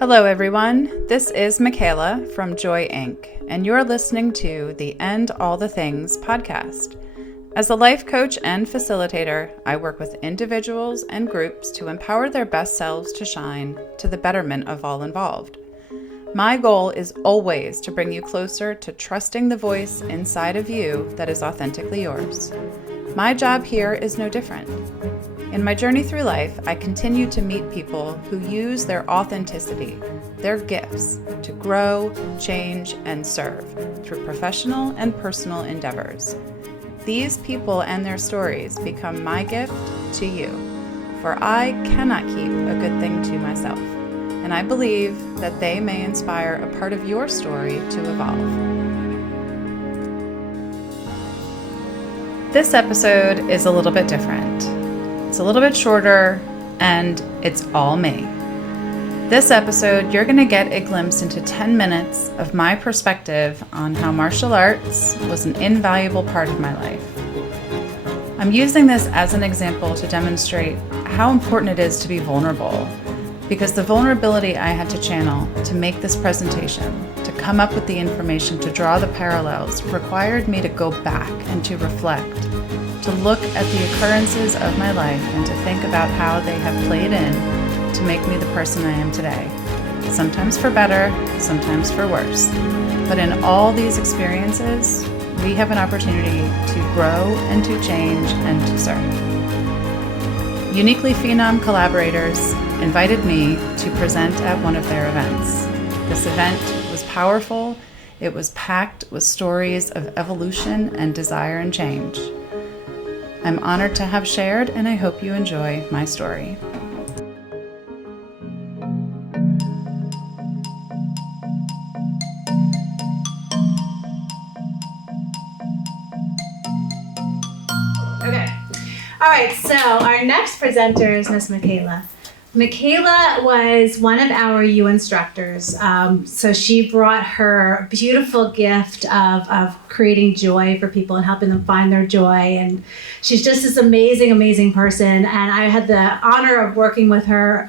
Hello, everyone. This is Michaela from Joy Inc., and you're listening to the End All the Things podcast. As a life coach and facilitator, I work with individuals and groups to empower their best selves to shine to the betterment of all involved. My goal is always to bring you closer to trusting the voice inside of you that is authentically yours. My job here is no different. In my journey through life, I continue to meet people who use their authenticity, their gifts, to grow, change, and serve through professional and personal endeavors. These people and their stories become my gift to you, for I cannot keep a good thing to myself, and I believe that they may inspire a part of your story to evolve. This episode is a little bit different. It's a little bit shorter, and it's all me. This episode, you're going to get a glimpse into 10 minutes of my perspective on how martial arts was an invaluable part of my life. I'm using this as an example to demonstrate how important it is to be vulnerable, because the vulnerability I had to channel to make this presentation, to come up with the information, to draw the parallels, required me to go back and to reflect, to look at the occurrences of my life and to think about how they have played in to make me the person I am today. Sometimes for better, sometimes for worse. But in all these experiences, we have an opportunity to grow and to change and to serve. Uniquely Phenom Collaborators invited me to present at one of their events. This event was powerful. It was packed with stories of evolution and desire and change. I'm honored to have shared, and I hope you enjoy my story. Okay. All right, so our next presenter is Miss Michaela. Michaela was one of our U instructors. So she brought her beautiful gift of creating joy for people and helping them find their joy. And she's just this amazing, amazing person. And I had the honor of working with her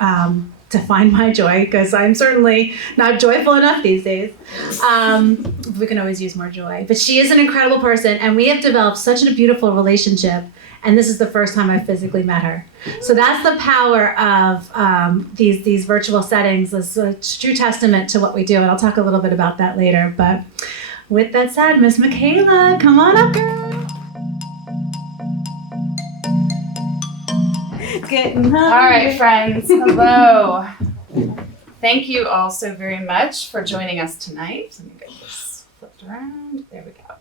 to find my joy, because I'm certainly not joyful enough these days. We can always use more joy. But she is an incredible person, and we have developed such a beautiful relationship. And this is the first time I physically met her. So that's the power of these virtual settings. It's a true testament to what we do. And I'll talk a little bit about that later. But with that said, Miss Michaela, come on up, girl. Getting hungry. All right, friends. Hello. Thank you all so very much for joining us tonight. Let me get this flipped around. There we go.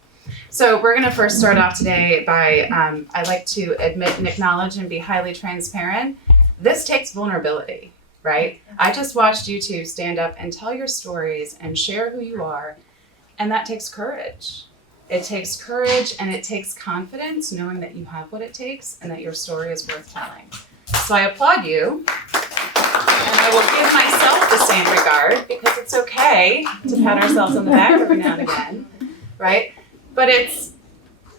So we're going to first start off today by, I like to admit and acknowledge and be highly transparent. This takes vulnerability, right? I just watched you two stand up and tell your stories and share who you are, and that takes courage. It takes courage and it takes confidence, knowing that you have what it takes and that your story is worth telling. So I applaud you, and I will give myself the same regard, because it's okay to pat ourselves on the back every now and again, right? But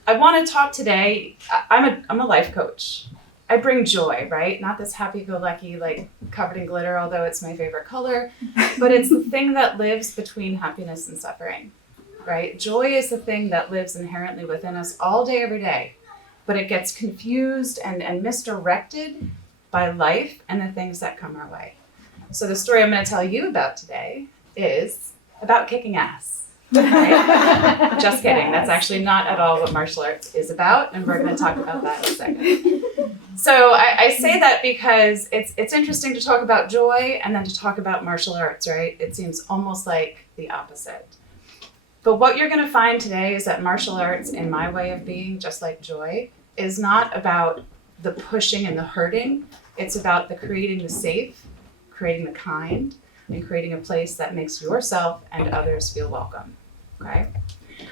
I want to talk today. I'm a life coach. I bring joy, right? Not this happy-go-lucky, like covered in glitter, although it's my favorite color, but it's the thing that lives between happiness and suffering, right? Joy is the thing that lives inherently within us all day, every day, but it gets confused and misdirected by life and the things that come our way. So the story I'm going to tell you about today is about kicking ass. Right? Just kidding. That's actually not at all what martial arts is about, and we're going to talk about that in a second. So I say that because it's interesting to talk about joy and then to talk about martial arts, right? It seems almost like the opposite. But what you're going to find today is that martial arts, in my way of being, just like joy, is not about the pushing and the hurting. It's about the creating the safe, creating the kind, and creating a place that makes yourself and others feel welcome. Okay?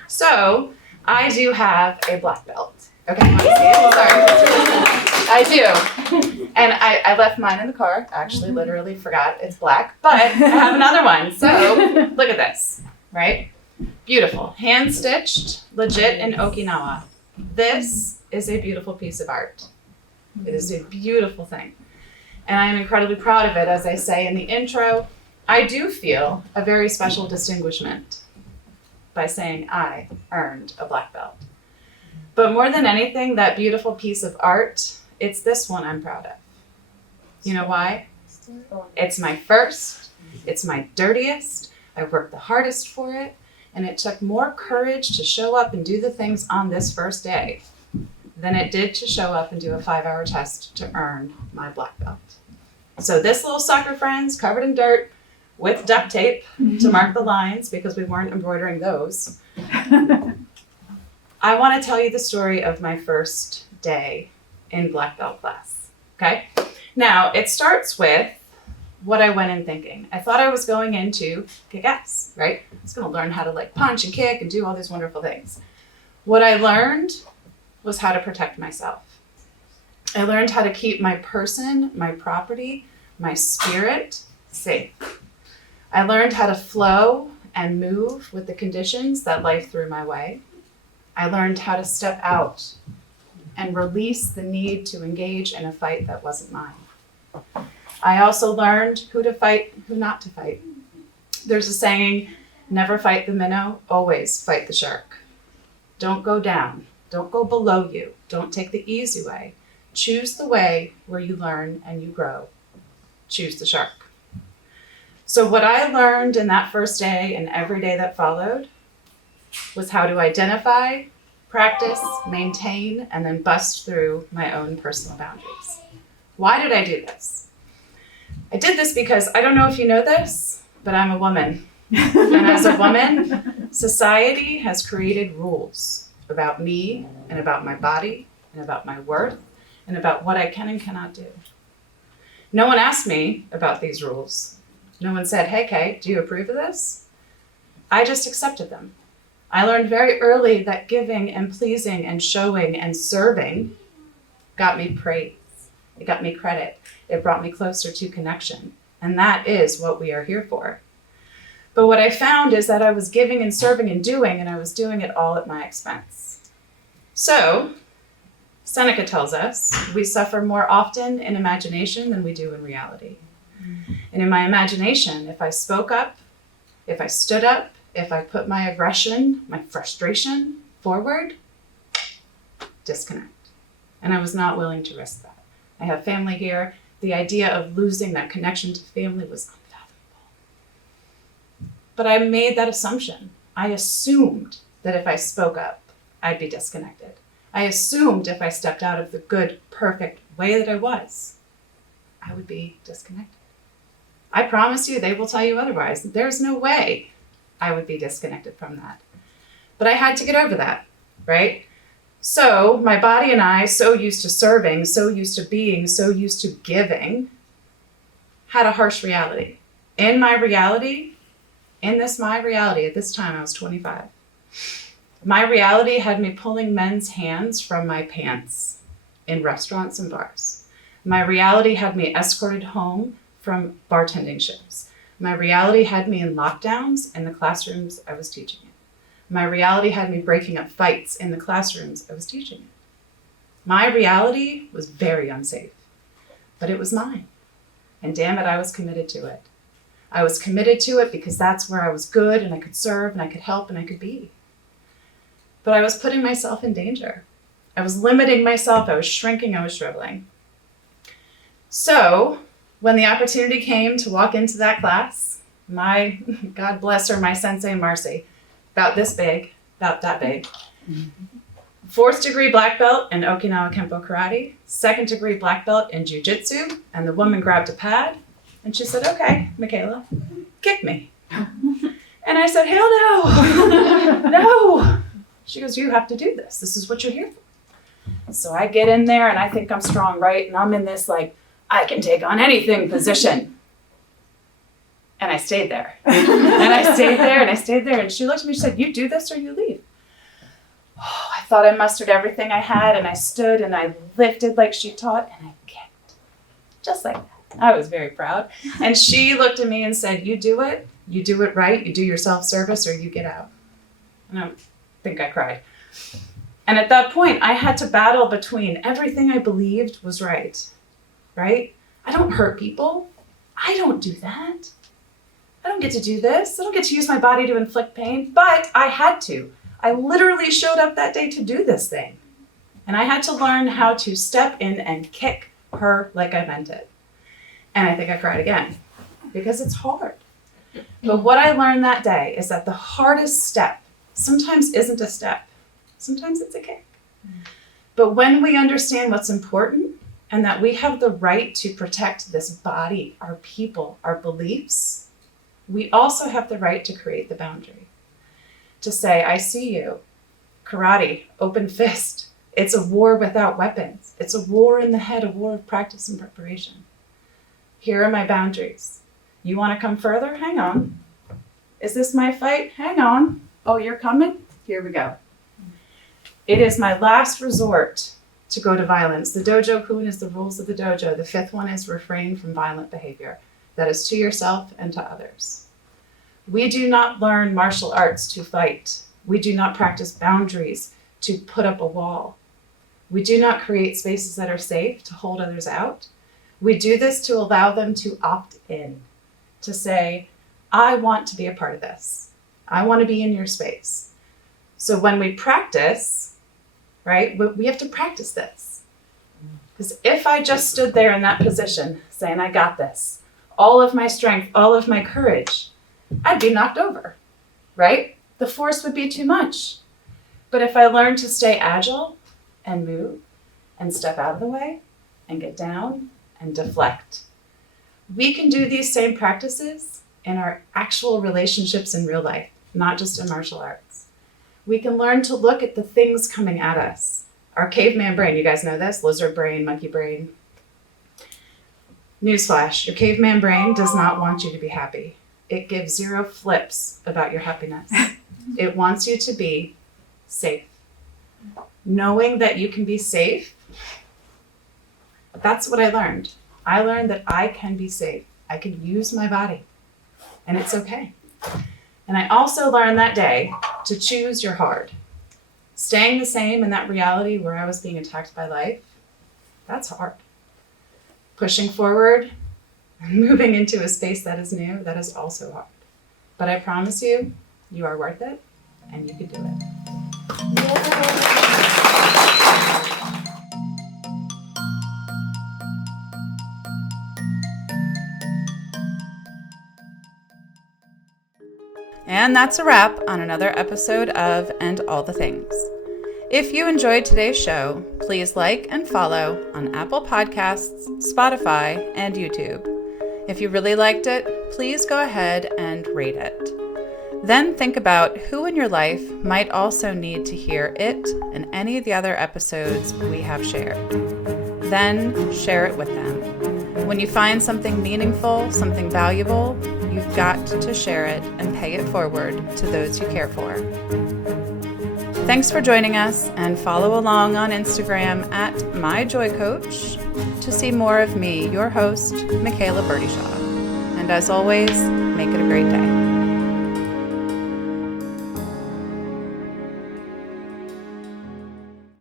So I do have a black belt. Okay, you want to see it? Sorry. I do. And I left mine in the car. Actually, literally forgot it's black, but I have another one. So look at this, right? Beautiful. Hand stitched, legit in Okinawa. This is a beautiful piece of art. It is a beautiful thing. And I am incredibly proud of it. As I say in the intro, I do feel a very special distinguishment by saying I earned a black belt. But more than anything, that beautiful piece of art, it's this one I'm proud of. You know why? It's my first, it's my dirtiest, I worked the hardest for it, and it took more courage to show up and do the things on this first day than it did to show up and do a 5-hour test to earn my black belt. So this little sucker, friends, covered in dirt with duct tape to mark the lines because we weren't embroidering those. I want to tell you the story of my first day in black belt class, okay? Now, it starts with what I went in thinking. I thought I was going in to kick ass, right? I was going to learn how to like punch and kick and do all these wonderful things. What I learned was how to protect myself. I learned how to keep my person, my property, my spirit safe. I learned how to flow and move with the conditions that life threw my way. I learned how to step out and release the need to engage in a fight that wasn't mine. I also learned who to fight, who not to fight. There's a saying, never fight the minnow, always fight the shark. Don't go down, don't go below you, don't take the easy way. Choose the way where you learn and you grow. Choose the shark. So what I learned in that first day and every day that followed was how to identify, practice, maintain, and then bust through my own personal boundaries. Why did I do this? I did this because I don't know if you know this, but I'm a woman. And as a woman, society has created rules about me and about my body and about my worth and about what I can and cannot do. No one asked me about these rules. No one said, hey, Kay, do you approve of this? I just accepted them. I learned very early that giving and pleasing and showing and serving got me praise. It got me credit. It brought me closer to connection. And that is what we are here for. But what I found is that I was giving and serving and doing, and I was doing it all at my expense. So, Seneca tells us we suffer more often in imagination than we do in reality. And in my imagination, if I spoke up, if I stood up, if I put my aggression, my frustration forward, disconnect. And I was not willing to risk that. I have family here. The idea of losing that connection to family was unfathomable. But I made that assumption. I assumed that if I spoke up, I'd be disconnected. I assumed if I stepped out of the good, perfect way that I was, I would be disconnected. I promise you, they will tell you otherwise. There's no way I would be disconnected from that. But I had to get over that, right? So my body and I, so used to serving, so used to being, so used to giving, had a harsh reality. In my reality, at this time I was 25, my reality had me pulling men's hands from my pants in restaurants and bars. My reality had me escorted home from bartending shifts. My reality had me in lockdowns in the classrooms I was teaching in. My reality had me breaking up fights in the classrooms I was teaching in. My reality was very unsafe, but it was mine. And damn it, I was committed to it. I was committed to it because that's where I was good and I could serve and I could help and I could be. But I was putting myself in danger. I was limiting myself, I was shrinking, I was shriveling. So when the opportunity came to walk into that class, my, God bless her, my sensei Marcy, about this big, about that big, 4th degree black belt in Okinawa Kempo Karate, 2nd degree black belt in Jiu-Jitsu, and the woman grabbed a pad and she said, okay, Michaela, kick me. And I said, hell no, no. She goes, you have to do this. This is what you're here for. So I get in there and I think I'm strong, right? And I'm in this like, I can take on anything position. And I stayed there. And I stayed there and I stayed there. And she looked at me and she said, you do this or you leave. Oh, I thought I mustered everything I had and I stood and I lifted like she taught and I kicked. Just like that. I was very proud. And she looked at me and said, you do it right, you do your self-service or you get out. And I think I cried. And at that point, I had to battle between everything I believed was right? I don't hurt people. I don't do that. I don't get to do this. I don't get to use my body to inflict pain, but I had to. I literally showed up that day to do this thing. And I had to learn how to step in and kick her like I meant it. And I think I cried again because it's hard. But what I learned that day is that the hardest step sometimes isn't a step. Sometimes it's a kick. But when we understand what's important and that we have the right to protect this body, our people, our beliefs, we also have the right to create the boundary. To say, I see you. Karate, open fist. It's a war without weapons. It's a war in the head, a war of practice and preparation. Here are my boundaries. You want to come further? Hang on. Is this my fight? Hang on. Oh, you're coming? Here we go. It is my last resort to go to violence. The dojo kun is the rules of the dojo. The fifth one is refrain from violent behavior. That is to yourself and to others. We do not learn martial arts to fight. We do not practice boundaries to put up a wall. We do not create spaces that are safe to hold others out. We do this to allow them to opt in, to say, I want to be a part of this. I want to be in your space. So when we practice, right, we have to practice this. Because if I just stood there in that position saying, I got this, all of my strength, all of my courage, I'd be knocked over, right? The force would be too much. But if I learn to stay agile and move and step out of the way and get down and deflect, we can do these same practices in our actual relationships in real life, not just in martial arts. We can learn to look at the things coming at us. Our caveman brain, you guys know this, lizard brain, monkey brain. Newsflash, your caveman brain does not want you to be happy. It gives zero flips about your happiness. It wants you to be safe. Knowing that you can be safe, that's what I learned. I learned that I can be safe. I can use my body, and it's okay. And I also learned that day to choose your hard. Staying the same in that reality where I was being attacked by life, that's hard. Pushing forward and moving into a space that is new, that is also hard. But I promise you, you are worth it, and you can do it. And that's a wrap on another episode of And All the Things. If you enjoyed today's show, please like and follow on Apple Podcasts, Spotify, and YouTube. If you really liked it, please go ahead and rate it. Then think about who in your life might also need to hear it and any of the other episodes we have shared. Then share it with them. When you find something meaningful, something valuable, you've got to share it and pay it forward to those you care for. Thanks for joining us, and follow along on Instagram at MyJoyCoach to see more of me, your host, Michaela Burdyshaw. And as always, make it a great day.